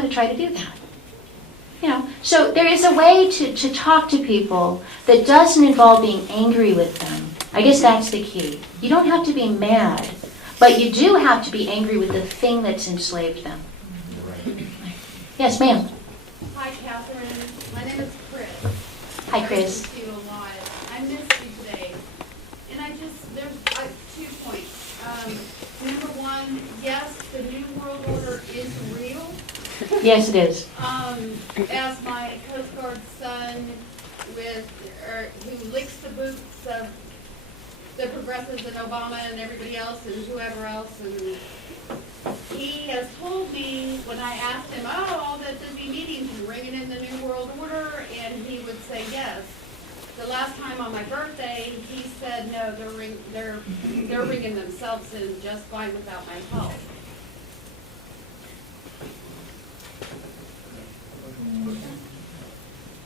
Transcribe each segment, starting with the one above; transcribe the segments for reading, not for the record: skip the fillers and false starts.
going to try to do that. You know, so there is a way to talk to people that doesn't involve being angry with them. I guess that's the key. You don't have to be mad, but you do have to be angry with the thing that's enslaved them. Yes, ma'am. Hi, Catherine. My name is Chris. Hi, Chris. I missed you a lot. I missed you today. And there's 2 points. Number one, yes, the New World Order is real. Yes, it is. As my Coast Guard son who licks the boots of the progressives and Obama and everybody else and whoever else, and he has told me when I asked him, all that there'd be meetings and bringing in the New World Order, and he would say yes. The last time on my birthday, he said no, they're ringing themselves in just fine without my help.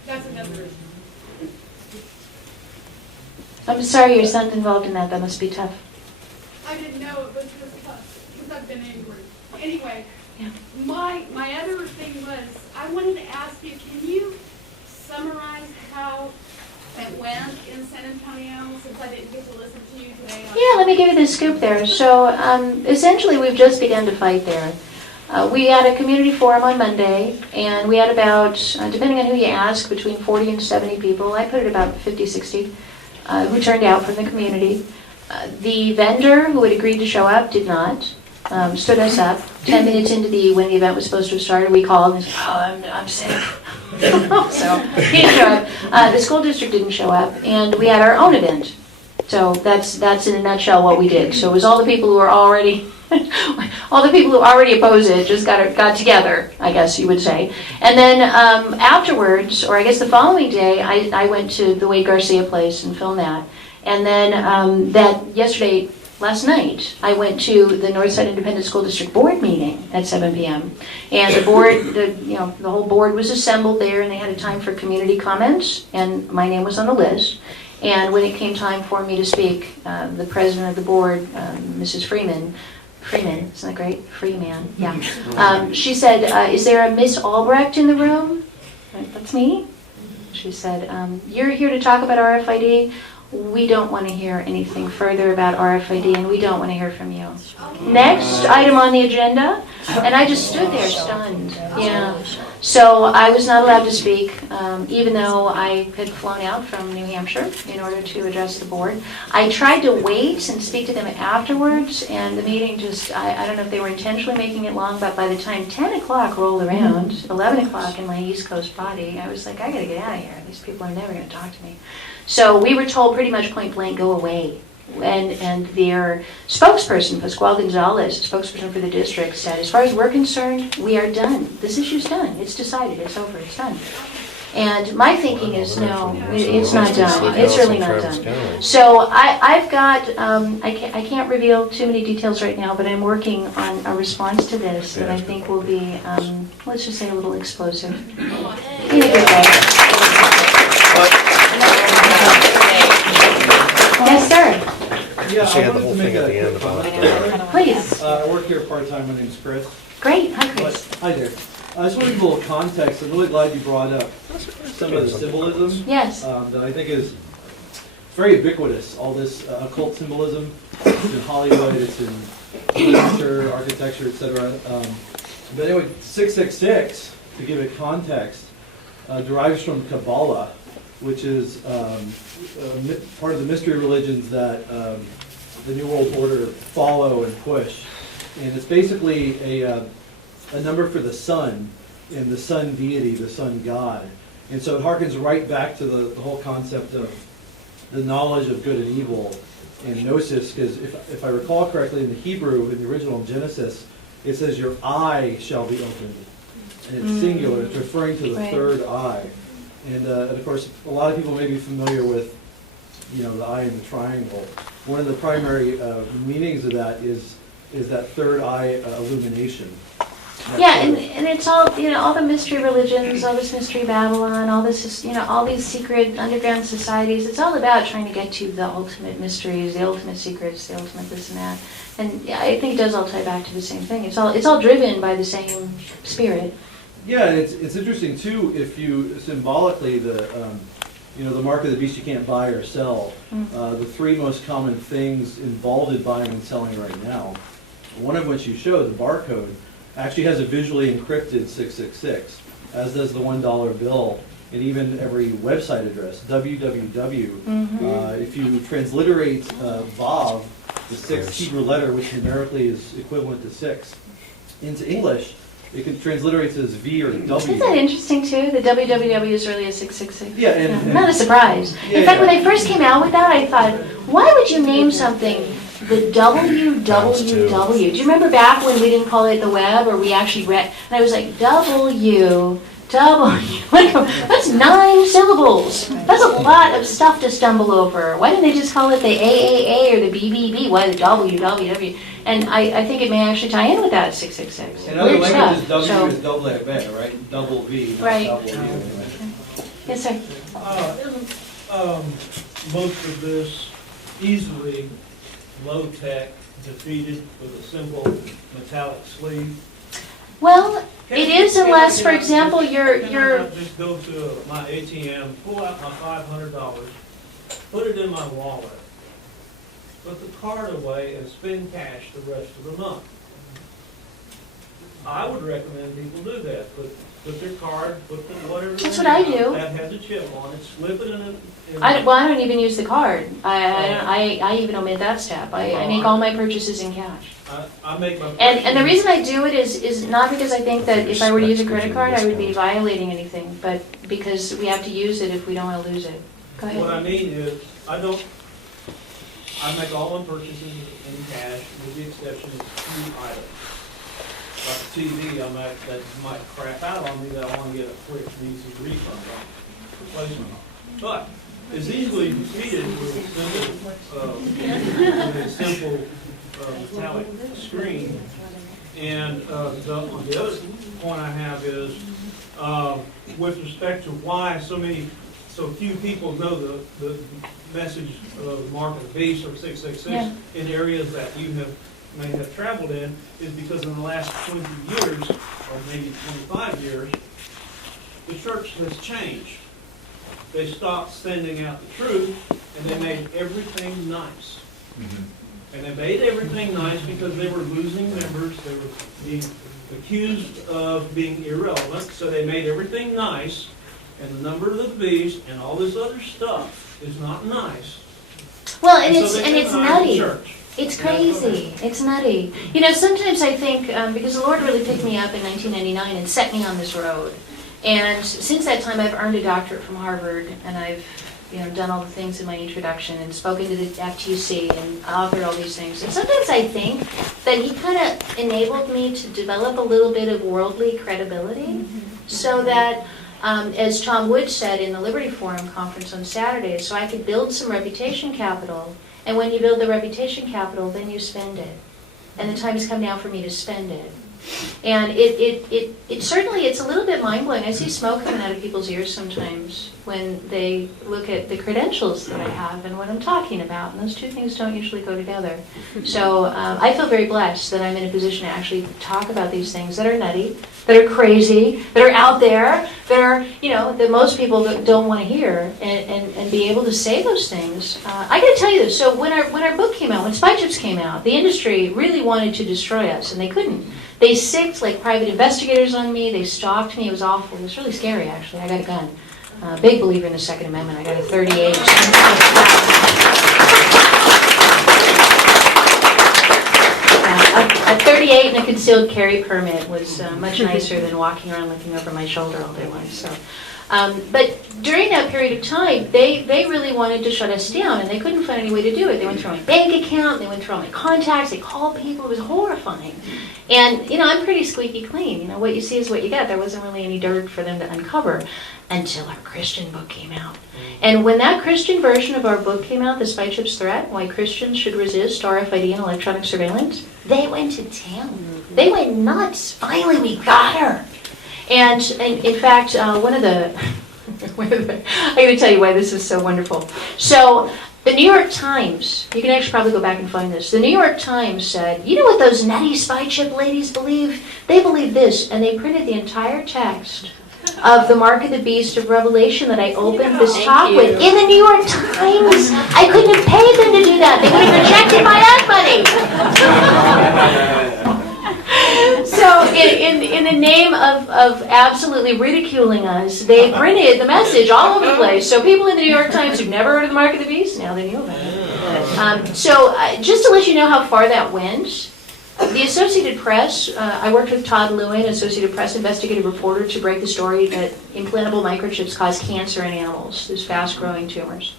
That's another issue. I'm sorry your son's involved in that. That must be tough. I didn't know it was this tough because I've been angry. Anyway, Yeah. my other thing was I wanted to ask you, can you summarize how it went in San Antonio since I didn't get to listen to you today? Yeah, let me give you the scoop there. So essentially we've just begun to fight there. We had a community forum on Monday, and we had about, depending on who you ask, between 40 and 70 people. I put it about 50, 60, who turned out from the community. The vendor who had agreed to show up did not, stood us up. 10 minutes into when the event was supposed to have started, we called and said, I'm sick. So he didn't show up. The school district didn't show up, and we had our own event. So that's in a nutshell what we did. So it was all the people who were already oppose it just got together, I guess you would say. And then afterwards, or I guess the following day, I went to the Wade Garcia place and filmed that. And then last night, I went to the Northside Independent School District Board meeting at 7 p.m. And the board, the whole board was assembled there, and they had a time for community comments, and my name was on the list. And when it came time for me to speak, the president of the board, Mrs. Freeman, isn't that great? Freeman, yeah. She said, is there a Miss Albrecht in the room? That's me. She said, you're here to talk about RFID. We don't want to hear anything further about RFID, and we don't want to hear from you. Next item on the agenda, and I just stood there stunned. Yeah. So I was not allowed to speak, even though I had flown out from New Hampshire in order to address the board. I tried to wait and speak to them afterwards, and the meeting I don't know if they were intentionally making it long, but by the time 10 o'clock rolled around, 11 o'clock in my East Coast body, I was like, I gotta get out of here. These people are never gonna talk to me. So we were told pretty much point blank, go away. And their spokesperson, Pascual Gonzalez, spokesperson for the district, said, as far as we're concerned, we are done. This issue's done. It's decided. It's over. It's done. And my thinking is, no, it's not done. It's really not done. So I've got, I can't reveal too many details right now, but I'm working on a response to this that I think will be, let's just say, a little explosive. In a good way. Yes, sir. Yeah, She I had the wanted whole to make thing at a the end quick about comment. Please. I work here part-time. My name's Chris. Great. Hi, Chris. Hi there. I just want to give a little context. I'm really glad you brought up some of the symbolism Yes. that I think is very ubiquitous. All this occult symbolism. It's in Hollywood, it's in literature, architecture, etc. But anyway, 666, to give it context, derives from Kabbalah, which is part of the mystery religions that the New World Order follow and push. And it's basically a number for the sun, and the sun deity, the sun god. And so it harkens right back to the whole concept of the knowledge of good and evil and gnosis, because if I recall correctly, in the Hebrew, in the original Genesis, it says your eye shall be opened. And it's singular, it's referring to the third eye. And of course, a lot of people may be familiar with, the eye in the triangle. One of the primary meanings of that is that third eye illumination. Yeah, and it's all, all the mystery religions, all this mystery Babylon, all this, all these secret underground societies, it's all about trying to get to the ultimate mysteries, the ultimate secrets, the ultimate this and that. And I think it does all tie back to the same thing. It's all driven by the same spirit. Yeah, and it's interesting too, if you symbolically, the mark of the beast you can't buy or sell, the three most common things involved in buying and selling right now, one of which you showed, the barcode, actually has a visually encrypted 666, as does the $1 bill, and even every website address, www. If you transliterate Vav, the sixth Hebrew letter, which numerically is equivalent to 6, into English, it can transliterate as V or W. Isn't that interesting too? The www is really a 666. Yeah, and Not a surprise. Yeah, In fact, when yeah. they first came out with that, I thought, why would you name something the www? Do you remember back when we didn't call it the web, or we actually read, and I was like, W. That's 9 syllables. That's a lot of stuff to stumble over. Why didn't they just call it the AAA or the BBB? Why the www? And I think it may actually tie in with that 666. in other Weird languages, stuff. W is double A, right? Double V, not Right. double U anyway. Yes, sir. Isn't most of this easily low-tech defeated with a simple metallic sleeve? Well, it is Can I- unless, can for I example, just- you're Can I not just go to my ATM, pull out my $500, put it in my wallet, put the card away, and spend cash the rest of the month? I would recommend people do that. Put their card, put the whatever. That's what I do. That has a chip on it, slip it in a. I don't even use the card. I even omit that step. I make all my purchases in cash. I make my. And the reason I do it is not because I think that if I were to use a credit card, I would be violating anything, but because we have to use it if we don't want to lose it. Go What I ahead. mean is, I make all my purchases in cash with the exception of 2 items. Like a TV, that might crap out on me that I want to get a quick and easy refund on replacement. But it's easily defeated with a simple metallic screen. And the other point I have is, with respect to why so few people know the message of Mark of the Beast or 666 Yeah. in areas that you may have traveled in, is because in the last 20 years, or maybe 25 years, the church has changed. They stopped sending out the truth, and they made everything nice. And they made everything nice because they were losing members, they were being accused of being irrelevant, so they made everything nice, and the number of the beast and all this other stuff is not nice. Well, and so it's they it's deny the nutty. church. It's crazy. It's nutty. You know, sometimes I think, because the Lord really picked me up in 1999 and set me on this road. And since that time, I've earned a doctorate from Harvard, and I've, done all the things in my introduction and spoken to the FTC and authored all these things. And sometimes I think that He kind of enabled me to develop a little bit of worldly credibility, so that, as Tom Wood said in the Liberty Forum conference on Saturday, so I could build some reputation capital. And when you build the reputation capital, then you spend it. And the time has come now for me to spend it. And it certainly, it's a little bit mind-blowing. I see smoke coming out of people's ears sometimes when they look at the credentials that I have and what I'm talking about. And those two things don't usually go together. So I feel very blessed that I'm in a position to actually talk about these things that are nutty, that are crazy, that are out there, that are, that most people don't want to hear, and be able to say those things. I got to tell you this. So when our book came out, when Spy Chips came out, the industry really wanted to destroy us, and they couldn't. They sicked like private investigators on me. They stalked me. It was awful. It was really scary, actually. I got a gun. Big believer in the Second Amendment. I got a .38. A .38 and a concealed carry permit was much nicer than walking around looking over my shoulder all day long. So, but during that period of time, they really wanted to shut us down, and they couldn't find any way to do it. They went through my bank account, they went through all my contacts, they called people. It was horrifying. And, I'm pretty squeaky clean. What you see is what you get. There wasn't really any dirt for them to uncover until our Christian book came out. And when that Christian version of our book came out, The Spy Chips Threat, Why Christians Should Resist RFID and Electronic Surveillance, they went to town. They went nuts. Finally, we got her. And in fact, I got to tell you why this is so wonderful. So The New York Times, you can actually probably go back and find this. The New York Times said, you know what those nutty spy chip ladies believe? They believe this, and they printed the entire text of the Mark of the Beast of Revelation that I opened this talk with in the New York Times. I couldn't have paid them to do that. They would have rejected my ad money. So in the name of absolutely ridiculing us, they printed the message all over the place. So people in the New York Times who've never heard of the Mark of the Beast, now they knew about it. Just to let you know how far that went, the Associated Press, I worked with Todd Lewin, Associated Press investigative reporter, to break the story that implantable microchips cause cancer in animals, these fast-growing tumors.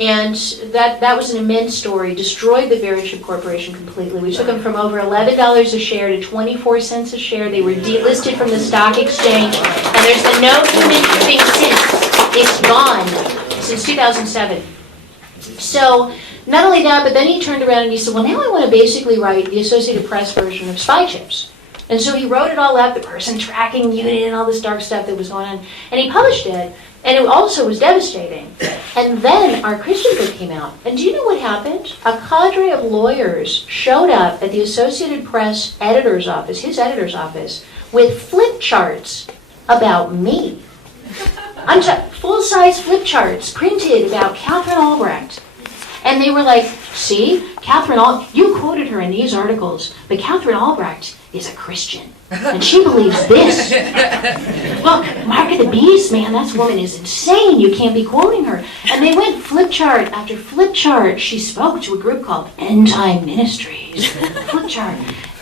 And that was an immense story, destroyed the Veritchip Corporation completely. We took them from over $11 a share to 24 cents a share. They were delisted from the stock exchange, and there's been no human thing since. It's gone since 2007. So not only that, but then he turned around and he said, well, now I want to basically write the Associated Press version of spy chips. And so he wrote it all up, the person tracking unit and all this dark stuff that was going on, and he published it. And it also was devastating. And then our Christian book came out. And do you know what happened? A cadre of lawyers showed up at the Associated Press editor's office, his editor's office, with flip charts about me. Full-size flip charts printed about Catherine Albrecht. And they were like, see, you quoted her in these articles, but Catherine Albrecht is a Christian. And she believes this. Look, Mark of the Beast, man, that woman is insane. You can't be quoting her. And they went flip chart after flip chart. She spoke to a group called End Time Ministries. Flip chart.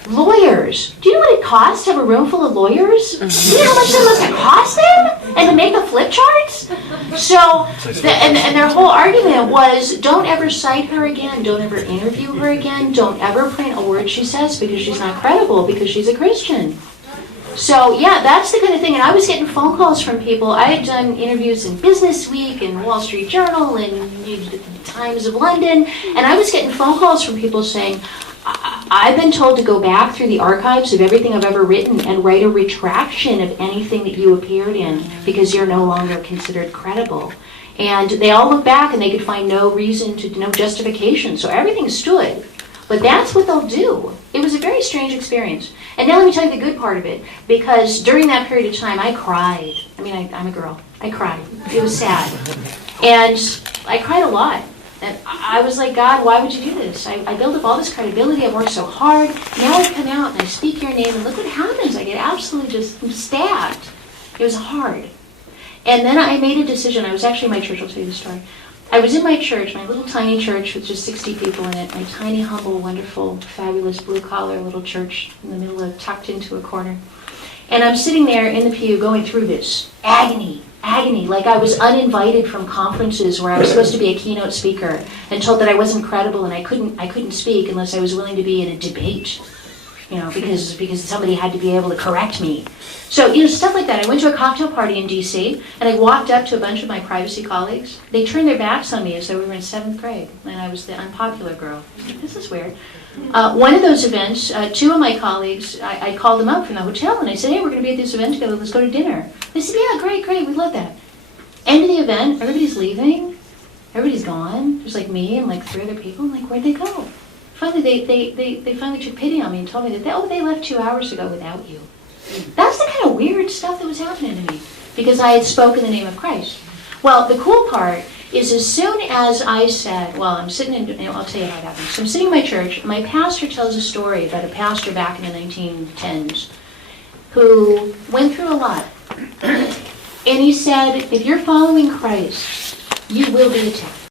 Lawyers. Do you know what it costs to have a room full of lawyers? Do you know how much that must have cost them? And to make the flip charts? So, and their whole argument was, don't ever cite her again, don't ever interview her again, don't ever print a word she says because she's not credible, because she's a Christian. So, yeah, that's the kind of thing. And I was getting phone calls from people. I had done interviews in Business Week and Wall Street Journal and the Times of London, and I was getting phone calls from people saying, I've been told to go back through the archives of everything I've ever written and write a retraction of anything that you appeared in because you're no longer considered credible. And they all look back and they could find no reason no justification. So everything stood. But that's what they'll do. It was a very strange experience. And now let me tell you the good part of it. Because during that period of time, I cried. I mean, I'm a girl. I cried. It was sad. And I cried a lot. And I was like, God, why would you do this? I built up all this credibility. I worked so hard. Now I come out and I speak your name, and look what happens. I get absolutely just stabbed. It was hard. And then I made a decision. I was actually in my church. I'll tell you the story. I was in my church, my little tiny church with just 60 people in it, my tiny, humble, wonderful, fabulous, blue-collar little church in the middle of, tucked into a corner. And I'm sitting there in the pew going through this agony, like I was uninvited from conferences where I was supposed to be a keynote speaker and told that I wasn't credible and I couldn't speak unless I was willing to be in a debate, because somebody had to be able to correct me. So, stuff like that. I went to a cocktail party in D.C. and I walked up to a bunch of my privacy colleagues. They turned their backs on me as though we were in 7th grade and I was the unpopular girl. This is weird. One of those events, two of my colleagues, I called them up from the hotel and I said, hey, we're going to be at this event together, let's go to dinner. They said, yeah, great, we love that. End of the event, everybody's leaving, everybody's gone. There's like me and like 3 other people. I'm like, where'd they go? Finally, they finally took pity on me and told me that, they left 2 hours ago without you. That's the kind of weird stuff that was happening to me because I had spoken the name of Christ. Well, the cool part is as soon as I said, I'm sitting in, I'll tell you how it happened. So I'm sitting in my church, my pastor tells a story about a pastor back in the 1910s who went through a lot. And he said, if you're following Christ, you will be attacked.